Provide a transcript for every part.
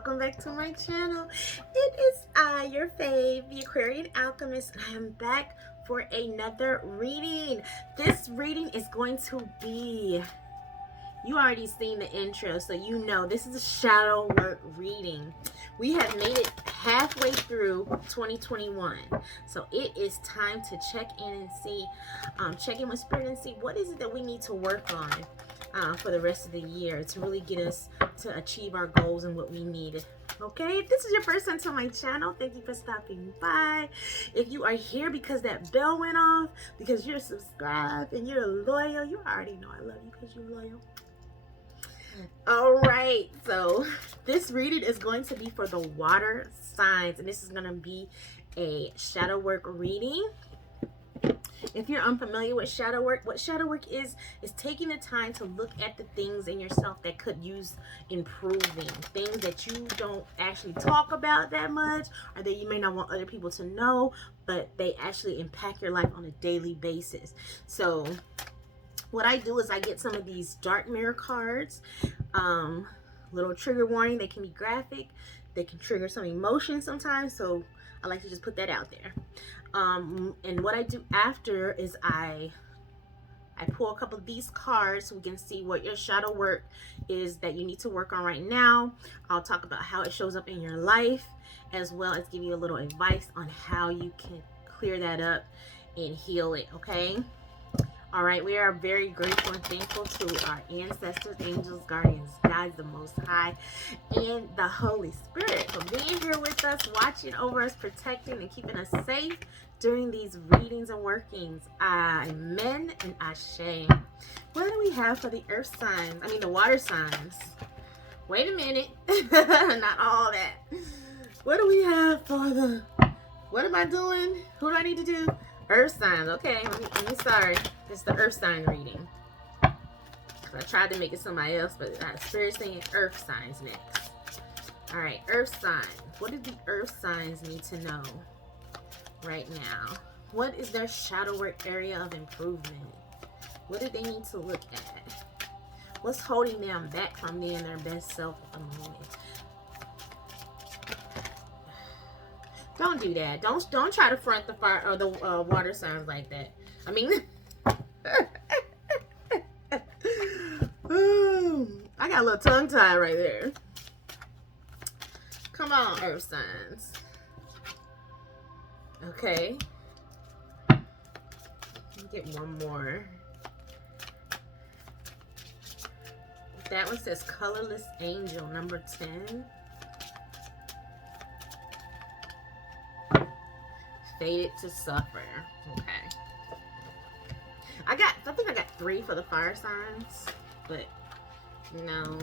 welcome back to my channel. It is I, your fave, the Aquarian Alchemist, and I am back for another reading. This reading is going to be, you already seen the intro, so you know this is a shadow work reading. We have made it halfway through 2021, so it is time to check in and see, check in with Spirit and see what is it that we need to work on for the rest of the year to really get us to achieve our goals and what we need. Okay, if this is your first time to my channel, thank you for stopping by. If you are here because that bell went off, because you're subscribed and you're loyal, you already know I love you because you're loyal. All right, so this reading is going to be for the water signs, and this is going to be a shadow work reading. If you're unfamiliar with shadow work, what shadow work is taking the time to look at the things in yourself that could use improving, things that you don't actually talk about that much, or that you may not want other people to know, but they actually impact your life on a daily basis. So what I do is I get some of these dark mirror cards, little trigger warning. They can be graphic, they can trigger some emotion sometimes, so I like to just put that out there. And what I do after is I pull a couple of these cards so we can see what your shadow work is that you need to work on right now. I'll talk about how it shows up in your life, as well as give you a little advice on how you can clear that up and heal it, okay? All right, we are very grateful and thankful to our ancestors, angels, guardians, guides, the Most High, and the Holy Spirit for being here with us, watching over us, protecting and keeping us safe during these readings and workings. Amen and Ashe. What do we have for the earth signs? I mean, the water signs. Wait a minute. Not all that. What do we have for the... What am I doing? Who do I need to do? Earth signs. Okay, let me sorry. It's the earth sign reading. I tried to make it somebody else, but Spirit's saying earth signs next. All right, earth signs. What do the earth signs need to know right now? What is their shadow work area of improvement? What do they need to look at? What's holding them back from being their best self at the moment? Don't do that. Don't try to front the fire or the water signs like that. I mean, I got a little tongue tie right there. Come on, earth signs. Okay. Let me get one more. That one says colorless angel, number 10. Fated to suffer. Okay. I think I got 3 for the fire signs, but no.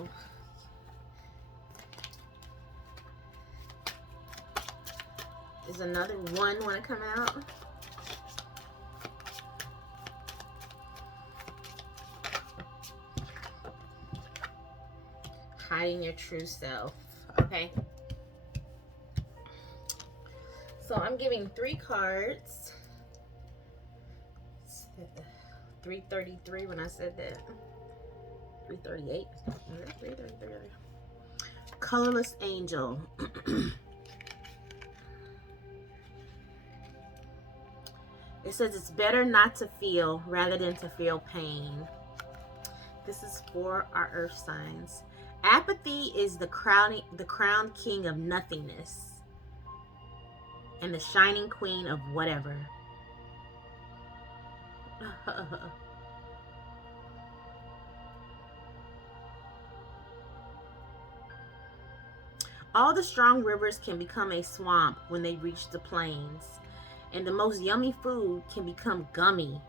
Is another one want to come out? Hiding your true self. Okay. So I'm giving 3 cards. 333 when I said that. 338. 333. Colorless angel. It says it's better not to feel rather than to feel pain. This is for our earth signs. Apathy is the crowned king of nothingness and the shining queen of whatever. All the strong rivers can become a swamp when they reach the plains, and the most yummy food can become gummy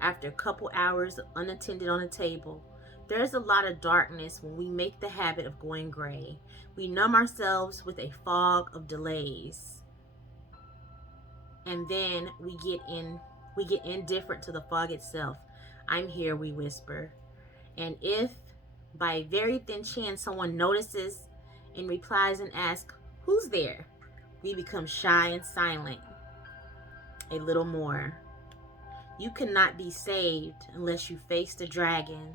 after a couple hours unattended on a table. There's a lot of darkness when we make the habit of going gray. We numb ourselves with a fog of delays. And then we get indifferent to the fog itself. I'm here, we whisper. And if by a very thin chance someone notices and replies and asks, who's there? We become shy and silent a little more. You cannot be saved unless you face the dragon.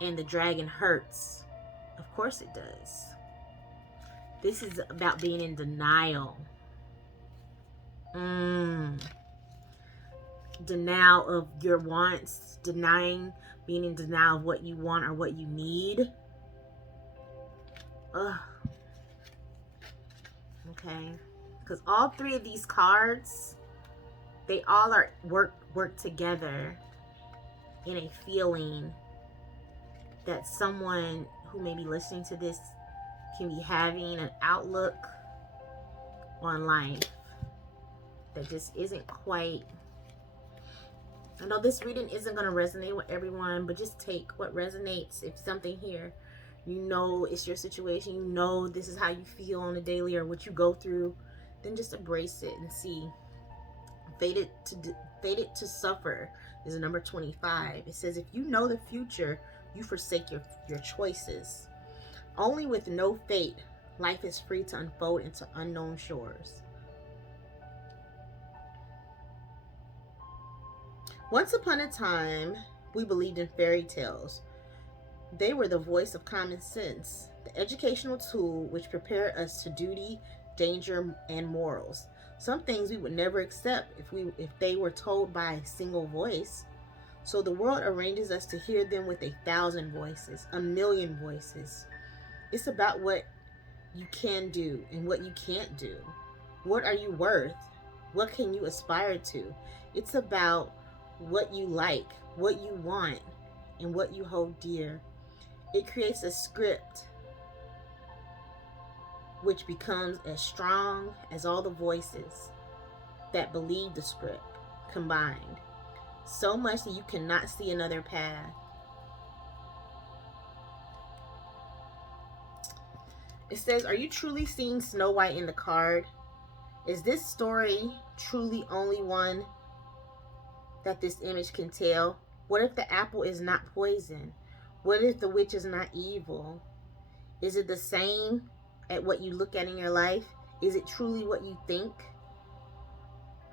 And the dragon hurts. Of course it does. This is about being in denial. Denial of your wants, being in denial of what you want or what you need. Ugh. Okay. Because all three of these cards, they all are work together in a feeling that someone who may be listening to this can be having an outlook on life that just isn't quite. I know this reading isn't going to resonate with everyone, but just take what resonates. If something here, you know it's your situation, you know this is how you feel on a daily or what you go through, then just embrace it and see. Fated to suffer is a number 25. It says, if you know the future, you forsake your choices. Only with no fate, life is free to unfold into unknown shores. Once upon a time, we believed in fairy tales. They were the voice of common sense, the educational tool which prepared us to duty, danger, and morals. Some things we would never accept if they were told by a single voice. So the world arranges us to hear them with 1,000 voices, 1,000,000 voices. It's about what you can do and what you can't do. What are you worth? What can you aspire to? It's about what you like, what you want, and what you hold dear. It creates a script which becomes as strong as all the voices that believe the script combined, so much that you cannot see another path. It says, are you truly seeing Snow White in the card? Is this story truly only one that this image can tell? What if the apple is not poison? What if the witch is not evil? Is it the same at what you look at in your life? Is it truly what you think?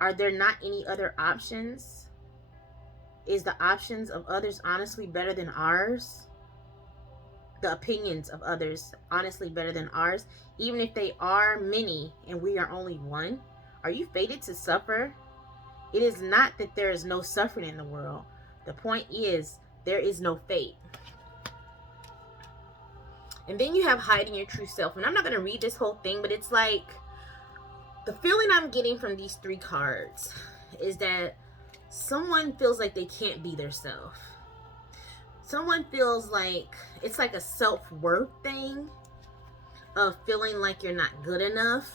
Are there not any other options? Is the options of others honestly better than ours? The opinions of others honestly better than ours, even if they are many and we are only one? Are you fated to suffer? It is not that there is no suffering in the world. The point is, there is no fate. And then you have hiding your true self. And I'm not going to read this whole thing, but it's like, the feeling I'm getting from these three cards is that someone feels like they can't be their self. Someone feels like it's like a self-worth thing of feeling like you're not good enough,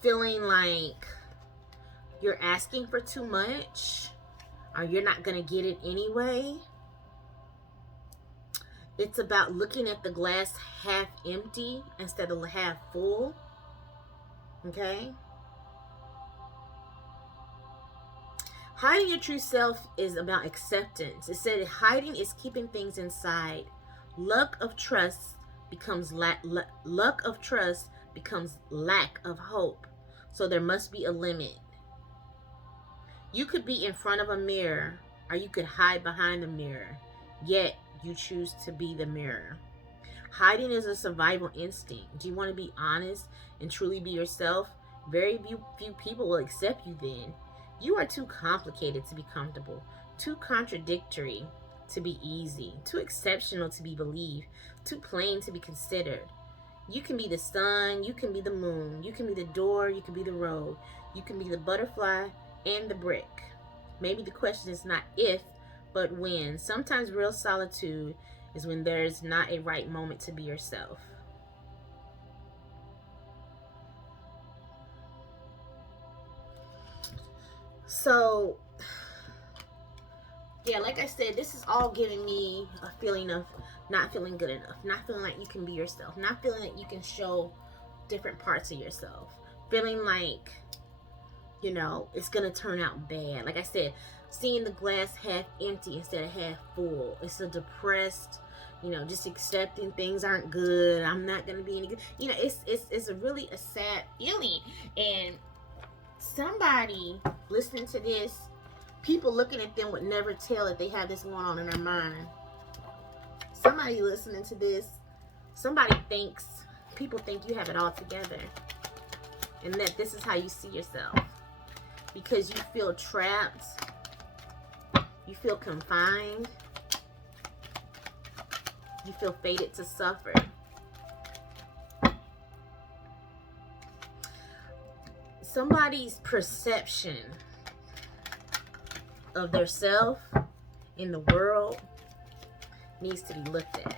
feeling like you're asking for too much, or you're not going to get it anyway. It's about looking at the glass half empty instead of half full. Okay? Hiding your true self is about acceptance. It said hiding is keeping things inside. Lack of trust becomes lack of hope. So there must be a limit. You could be in front of a mirror, or you could hide behind the mirror. Yet you choose to be the mirror. Hiding is a survival instinct. Do you want to be honest and truly be yourself? Very few people will accept you then. You are too complicated to be comfortable, too contradictory to be easy, too exceptional to be believed, too plain to be considered. You can be the sun, you can be the moon, you can be the door, you can be the road, you can be the butterfly and the brick. Maybe the question is not if, but when. Sometimes real solitude is when there's not a right moment to be yourself. So, yeah, like I said, this is all giving me a feeling of not feeling good enough, not feeling like you can be yourself, not feeling like you can show different parts of yourself, feeling like, you know, it's going to turn out bad. Like I said, seeing the glass half empty instead of half full. It's a depressed, you know, just accepting things aren't good. I'm not going to be any good. You know, it's a really a sad feeling. And somebody listening to this, people looking at them would never tell that they have this going on in their mind. Somebody listening to this, somebody thinks people think you have it all together, and that this is how you see yourself, because you feel trapped, you feel confined, you feel fated to suffer. Somebody's perception of their self in the world needs to be looked at.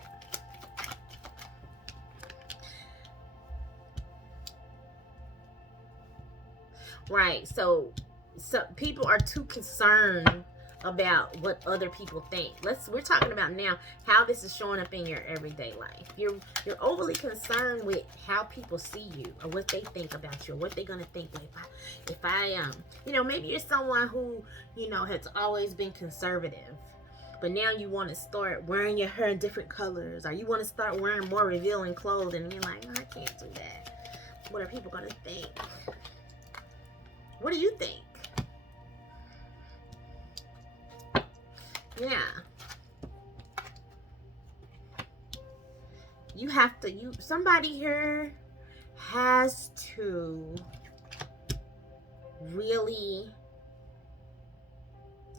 Right, so people are too concerned about what other people think. We're talking about now how this is showing up in your everyday life. You're overly concerned with how people see you, or what they think about you, or what they're gonna think. If I you know, maybe you're someone who, you know, has always been conservative, but now you want to start wearing your hair in different colors, or you want to start wearing more revealing clothing, and you're like, oh, I can't do that. What are people gonna think? What do you think? Yeah. You have to, somebody here has to really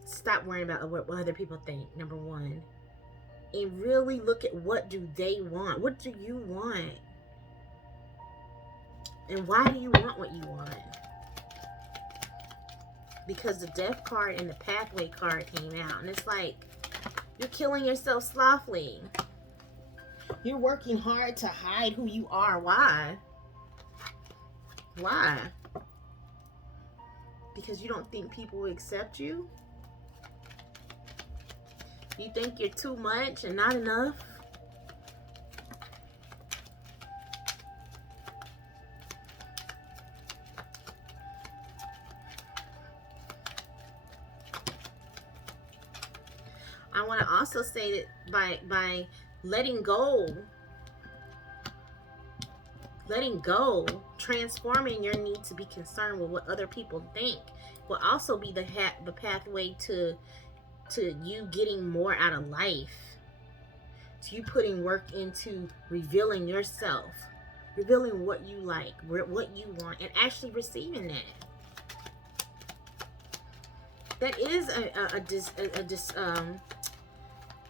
stop worrying about what other people think, number one. And really look at, what do they want? What do you want? And why do you want what you want? Because the Death card and the Pathway card came out, and it's like, you're killing yourself softly. You're working hard to hide who you are. Why? Why? Because you don't think people will accept you? You think you're too much and not enough? I want to also say that by letting go, transforming your need to be concerned with what other people think, will also be the pathway to you getting more out of life, to you putting work into revealing yourself, revealing what you like, what you want, and actually receiving that. That is a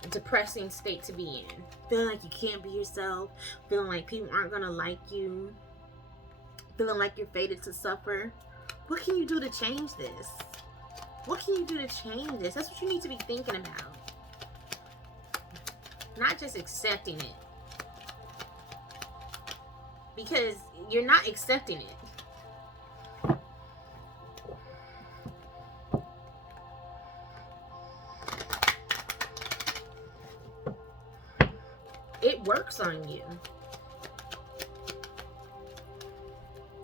depressing state to be in. Feeling like you can't be yourself, feeling like people aren't gonna like you, feeling like you're fated to suffer. What can you do to change this? What can you do to change this? That's what you need to be thinking about. Not just accepting it. Because you're not accepting it. It works on you.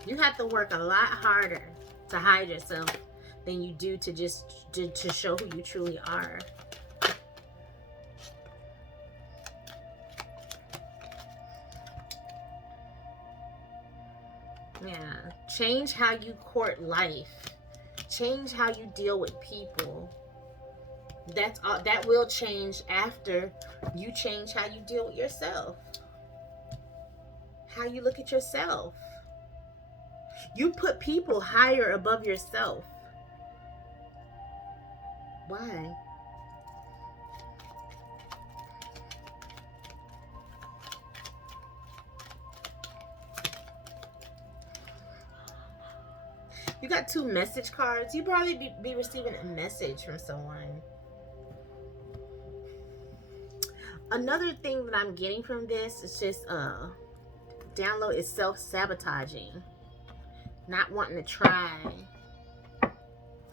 You have to work a lot harder to hide yourself than you do to just to show who you truly are. Yeah. Change how you court life. Change how you deal with people. That's all. That will change after you change how you deal with yourself. How you look at yourself. You put people higher above yourself. Why? You got 2 message cards. You probably be receiving a message from someone. Another thing that I'm getting from this is just download is self-sabotaging. Not wanting to try.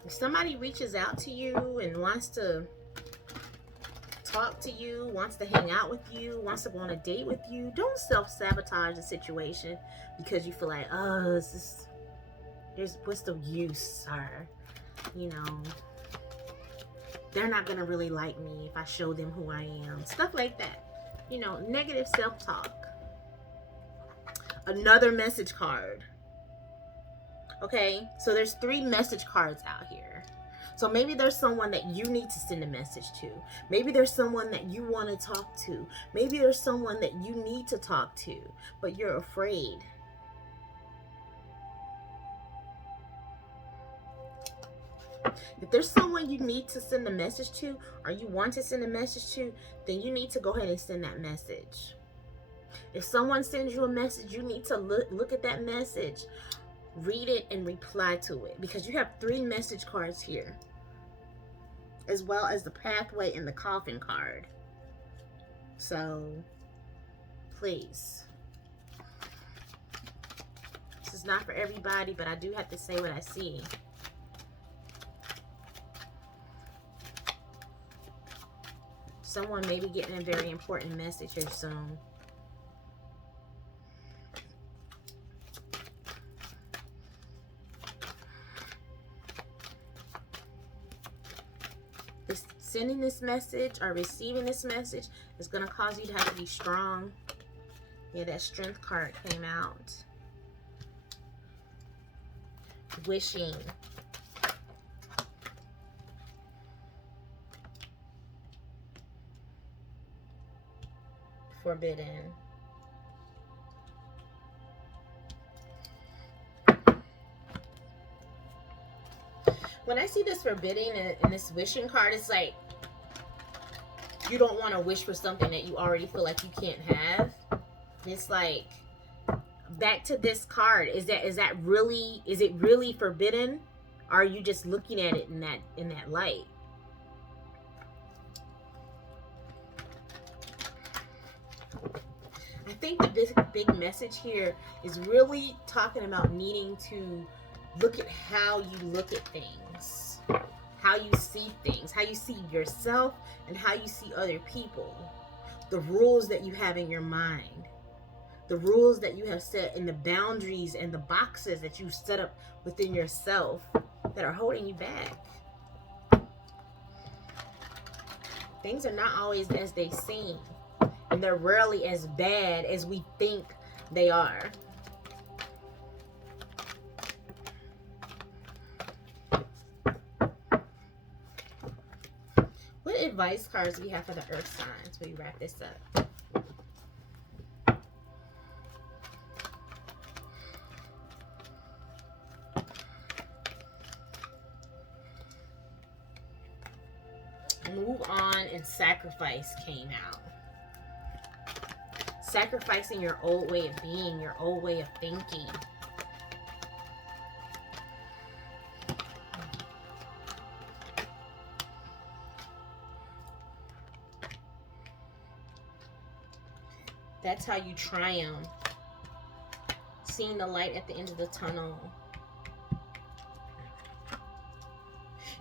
If somebody reaches out to you and wants to talk to you, wants to hang out with you, wants to go on a date with you, don't self-sabotage the situation because you feel like, oh, what's the use, or, you know, they're not gonna really like me if I show them who I am. Stuff like that. You know, negative self-talk. Another message card. Okay, so there's 3 message cards out here. So maybe there's someone that you need to send a message to. Maybe there's someone that you want to talk to. Maybe there's someone that you need to talk to, but you're afraid. If there's someone you need to send a message to, or you want to send a message to, then you need to go ahead and send that message. If someone sends you a message, you need to look at that message, read it, and reply to it, because you have 3 message cards here, as well as the pathway and the coffin card. So please, this is not for everybody, but I do have to say what I see. Someone may be getting a very important message here soon. Sending this message or receiving this message is going to cause you to have to be strong. Yeah, that strength card came out. Wishing. Forbidden. When I see this forbidden and this wishing card, it's like you don't want to wish for something that you already feel like you can't have. It's like, back to this card, is it really forbidden? Or are you just looking at it in that light? I think that this big message here is really talking about needing to look at how you look at things, how you see things, how you see yourself, and how you see other people. The rules that you have in your mind, the rules that you have set, and the boundaries and the boxes that you set up within yourself that are holding you back. Things are not always as they seem, and they're rarely as bad as we think they are. What advice cards do we have for the earth signs when we wrap this up? Move on and sacrifice came out. Sacrificing your old way of being, your old way of thinking. That's how you triumph. Seeing the light at the end of the tunnel.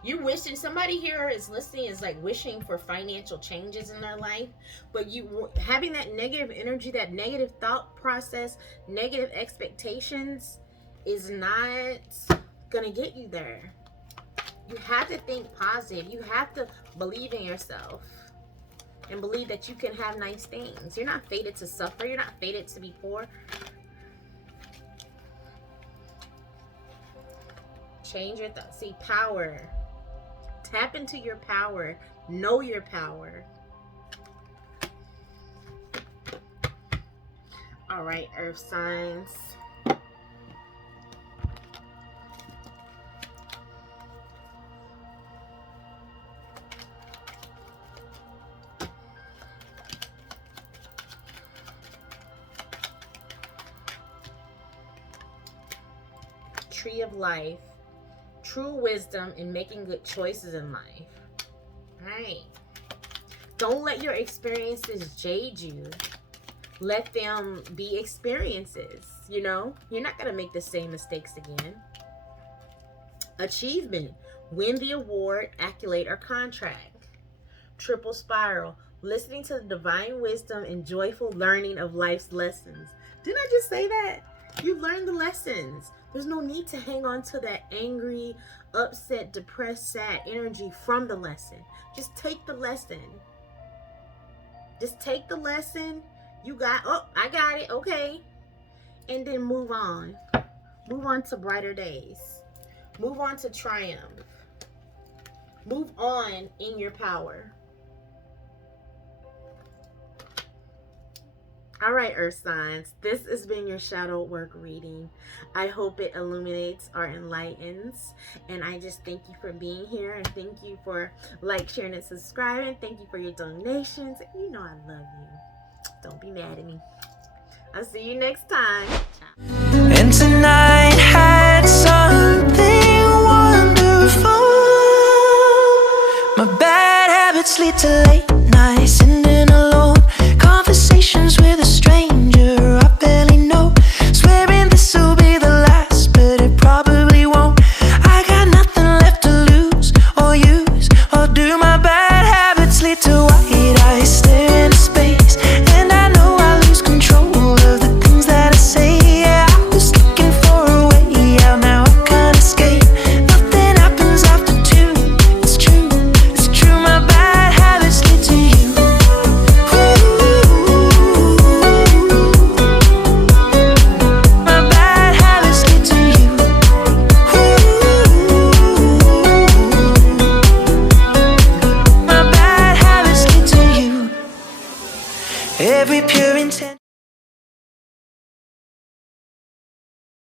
You're wishing, somebody here is listening, is like wishing for financial changes in their life, but you having that negative energy, that negative thought process, negative expectations is not gonna get you there. You have to think positive. You have to believe in yourself and believe that you can have nice things. You're not fated to suffer. You're not fated to be poor. Change your thoughts. See, power. Tap into your power. Know your power. All right, earth signs. Tree of life. True wisdom in making good choices in life. Right. Don't let your experiences jade you. Let them be experiences. You know, you're not going to make the same mistakes again. Achievement. Win the award, accolade, or contract. Triple spiral. Listening to the divine wisdom and joyful learning of life's lessons. Didn't I just say that? You learned the lessons. There's no need to hang on to that angry, upset, depressed, sad energy from the lesson. Just take the lesson. Just take the lesson. You got, oh, I got it, okay. And then move on. Move on to brighter days. Move on to triumph. Move on in your power. All right, Earth signs, this has been your shadow work reading. I hope it illuminates or enlightens. And I just thank you for being here. And thank you for sharing, and subscribing. Thank you for your donations. You know I love you. Don't be mad at me. I'll see you next time. Ciao. And tonight had something wonderful. My bad habits lead to late nights, sitting alone, conversations with a stranger I barely know, swearing this will be the last, but it probably won't. I got nothing left to lose or use or do. My bad habits lead to white eyes staring into space, and I know I lose control of the things that I say. Yeah, I was looking for a way out, now I can't escape. Nothing happens after two. It's true, it's true. My bad habits lead to you. My bad habits lead to you. My bad habits lead to you. Every pure intent.